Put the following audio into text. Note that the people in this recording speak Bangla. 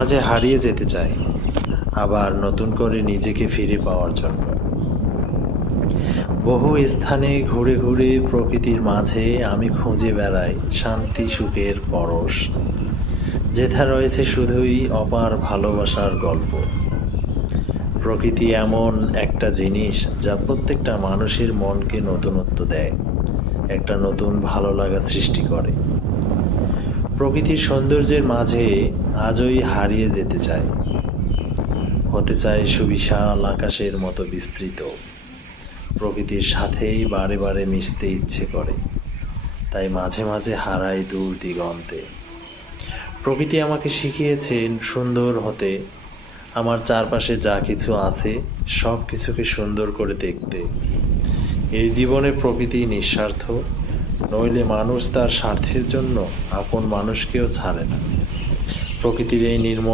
মাঝে হারিয়ে যেতে চাই, আবার নতুন করে নিজেকে ফিরে পাওয়ার জন্য। বহু স্থানে ঘুরে ঘুরে প্রকৃতির মাঝে আমি খুঁজে বেড়াই শান্তি সুখের পরশ, যেথা রয়েছে শুধুই অপার ভালোবাসার গল্প। প্রকৃতি এমন একটা জিনিস যা প্রত্যেকটা মানুষের মনকে নতুনত্ব দেয়, একটা নতুন ভালো লাগা সৃষ্টি করে। প্রকৃতির সৌন্দর্যের মাঝে আজই হারিয়ে যেতে চাই, হতে চাই সুবিশাল আকাশের মতো বিস্তৃত। প্রকৃতির সাথেই বারে বারে মিশতে ইচ্ছে করে, তাই মাঝে মাঝে হারাই দূর দিগন্তে। প্রকৃতি আমাকে শিখিয়েছে সুন্দর হতে, আমার চারপাশে যা কিছু আছে সব কিছুকে সুন্দর করে দেখতে। এই জীবনে প্রকৃতি নিঃস্বার্থ, নইলে মানুষ তার স্বার্থের জন্য আপন মানুষকেও ছাড়ে না। প্রকৃতির এই নির্মল